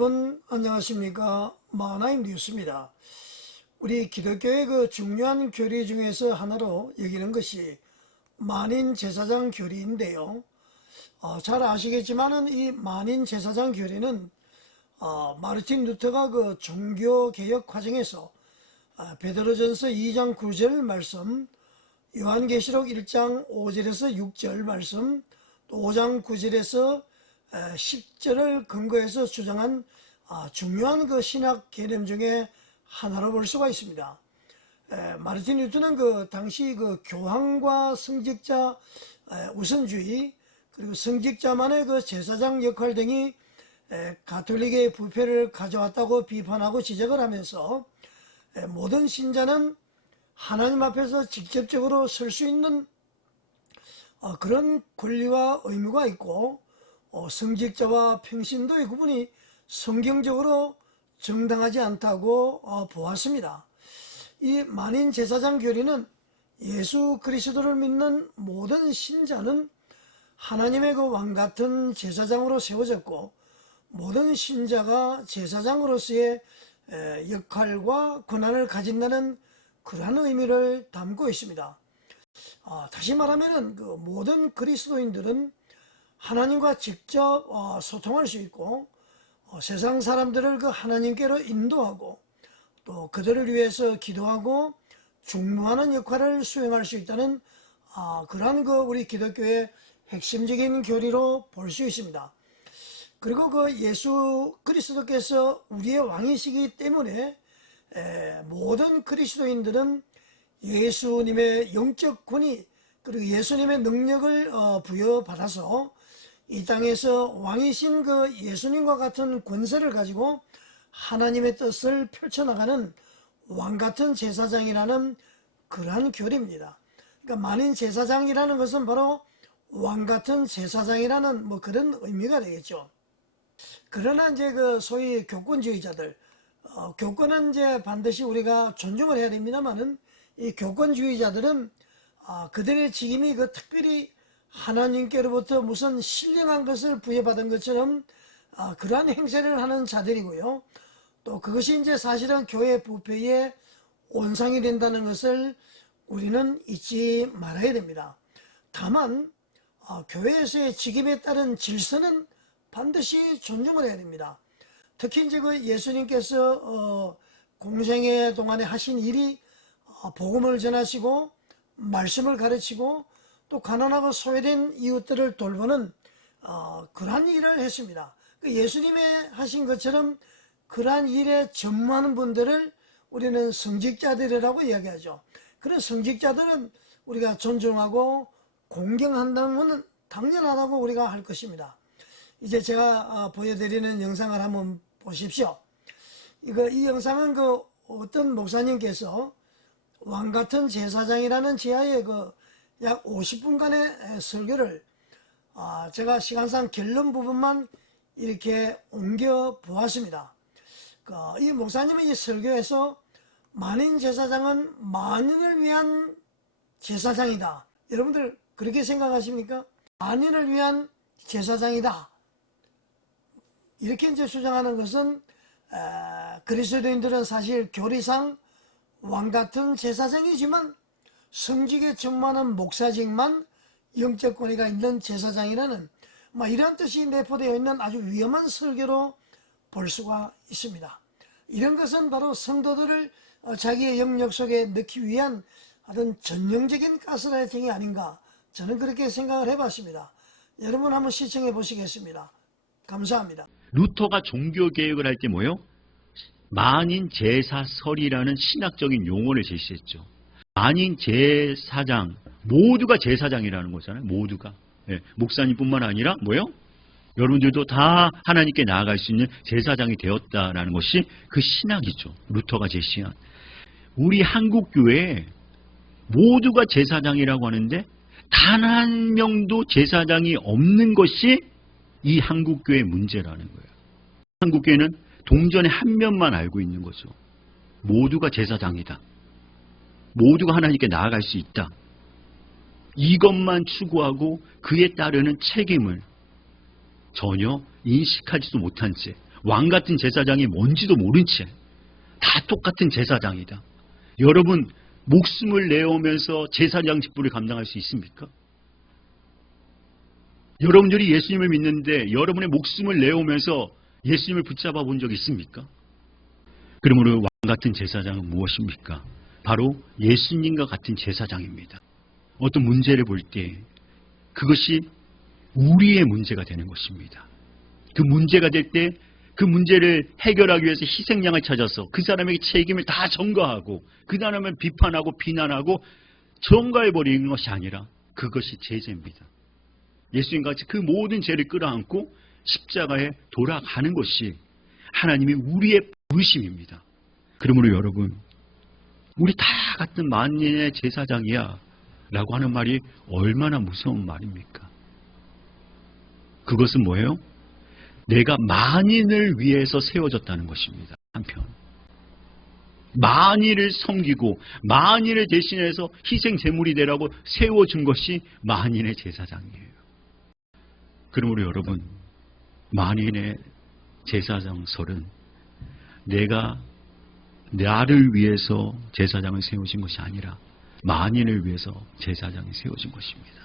여러분 안녕하십니까? 마하나임 뉴스입니다. 우리 기독교의 그 중요한 교리 중에서 하나로 여기는 것이 만인 제사장 교리인데요. 잘 아시겠지만은 이 만인 제사장 교리는 마르틴 루터가 그 종교 개혁 과정에서 베드로전서 2장 9절 말씀, 요한계시록 1장 5절에서 6절 말씀, 또 5장 9절에서 10절을 근거해서 주장한 중요한 그 신학 개념 중에 하나로 볼 수가 있습니다. 마르틴 루터는 그 당시 그 교황과 성직자 우선주의, 그리고 성직자만의 그 제사장 역할 등이 가톨릭의 부패를 가져왔다고 비판하고 지적을 하면서 모든 신자는 하나님 앞에서 직접적으로 설 수 있는 그런 권리와 의무가 있고, 성직자와 평신도의 구분이 성경적으로 정당하지 않다고 보았습니다. 이 만인 제사장 교리는 예수 그리스도를 믿는 모든 신자는 하나님의 그 왕같은 제사장으로 세워졌고, 모든 신자가 제사장으로서의 역할과 권한을 가진다는 그러한 의미를 담고 있습니다. 다시 말하면 그 모든 그리스도인들은 하나님과 직접 소통할 수 있고, 세상 사람들을 그 하나님께로 인도하고, 또 그들을 위해서 기도하고 중무하는 역할을 수행할 수 있다는 그러한 그 우리 기독교의 핵심적인 교리로 볼 수 있습니다. 그리고 그 예수 그리스도께서 우리의 왕이시기 때문에 모든 그리스도인들은 예수님의 영적 권위, 그리고 예수님의 능력을 부여받아서 이 땅에서 왕이신 그 예수님과 같은 권세를 가지고 하나님의 뜻을 펼쳐나가는 왕같은 제사장이라는 그러한 교리입니다. 그러니까 만인 제사장이라는 것은 바로 왕같은 제사장이라는 그런 의미가 되겠죠. 그러나 이제 그 소위 교권주의자들, 교권은 이제 반드시 우리가 존중을 해야 됩니다만은, 이 교권주의자들은 그들의 직임이 그 특별히 하나님께로부터 무슨 신령한 것을 부여받은 것처럼 그러한 행세를 하는 자들이고요. 또 그것이 이제 사실은 교회 부패의 온상이 된다는 것을 우리는 잊지 말아야 됩니다. 다만 교회에서의 직임에 따른 질서는 반드시 존중을 해야 됩니다. 특히 이제 그 예수님께서 공생애 동안에 하신 일이 복음을 전하시고 말씀을 가르치고 또 가난하고 소외된 이웃들을 돌보는 그러한 일을 했습니다. 예수님의 하신 것처럼 그러한 일에 전무하는 분들을 우리는 성직자들이라고 이야기하죠. 그런 성직자들은 우리가 존중하고 공경한다면 당연하다고 우리가 할 것입니다. 이제 제가 보여드리는 영상을 한번 보십시오. 이 영상은 그 어떤 목사님께서 왕같은 제사장이라는 제하에 그 약 50분간의 설교를 제가 시간상 결론 부분만 이렇게 옮겨 보았습니다. 이 목사님은 이 설교에서 만인 제사장은 만인을 위한 제사장이다. 여러분들 그렇게 생각하십니까? 만인을 위한 제사장이다. 이렇게 이제 주장하는 것은 그리스도인들은 사실 교리상 왕같은 제사장이지만 성직에 전무하는 목사직만 영적 권위가 있는 제사장이라는 이런 뜻이 내포되어 있는 아주 위험한 설교로 볼 수가 있습니다. 이런 것은 바로 성도들을 자기의 영역 속에 넣기 위한 어떤 전형적인 가스라이팅이 아닌가, 저는 그렇게 생각을 해봤습니다. 여러분 한번 시청해 보시겠습니다. 감사합니다. 루터가 종교개혁을 할 때 뭐요? 만인 제사설이라는 신학적인 용어를 제시했죠. 만인 제사장, 모두가 제사장이라는 거잖아요. 모두가. 목사님뿐만 아니라 뭐요? 여러분들도 다 하나님께 나아갈 수 있는 제사장이 되었다라는 것이 그 신학이죠. 루터가 제시한. 우리 한국교회에 모두가 제사장이라고 하는데 단 한 명도 제사장이 없는 것이 이 한국교회의 문제라는 거예요. 한국교회는 동전의 한 면만 알고 있는 거죠. 모두가 제사장이다. 모두가 하나님께 나아갈 수 있다. 이것만 추구하고 그에 따르는 책임을 전혀 인식하지도 못한 채 왕 같은 제사장이 뭔지도 모른 채 다 똑같은 제사장이다. 여러분 목숨을 내어오면서 제사장 직분을 감당할 수 있습니까? 여러분들이 예수님을 믿는데 여러분의 목숨을 내어오면서 예수님을 붙잡아 본 적 있습니까? 그러므로 왕 같은 제사장은 무엇입니까? 바로 예수님과 같은 제사장입니다. 어떤 문제를 볼 때 그것이 우리의 문제가 되는 것입니다. 그 문제가 될 때 그 문제를 해결하기 위해서 희생양을 찾아서 그 사람에게 책임을 다 전가하고 그 사람을 비판하고 비난하고 전가해버리는 것이 아니라 그것이 제재입니다. 예수님같이 그 모든 죄를 끌어안고 십자가에 돌아가는 것이 하나님이 우리의 부르심입니다. 그러므로 여러분, 우리 다 같은 만인의 제사장이야 라고 하는 말이 얼마나 무서운 말입니까? 그것은 뭐예요? 내가 만인을 위해서 세워졌다는 것입니다. 한편 만인을 섬기고 만인을 대신해서 희생 제물이 되라고 세워준 것이 만인의 제사장이에요. 그러므로 여러분, 만인의 제사장설은 내가 나를 위해서 제사장을 세우신 것이 아니라 만인을 위해서 제사장이 세워진 것입니다.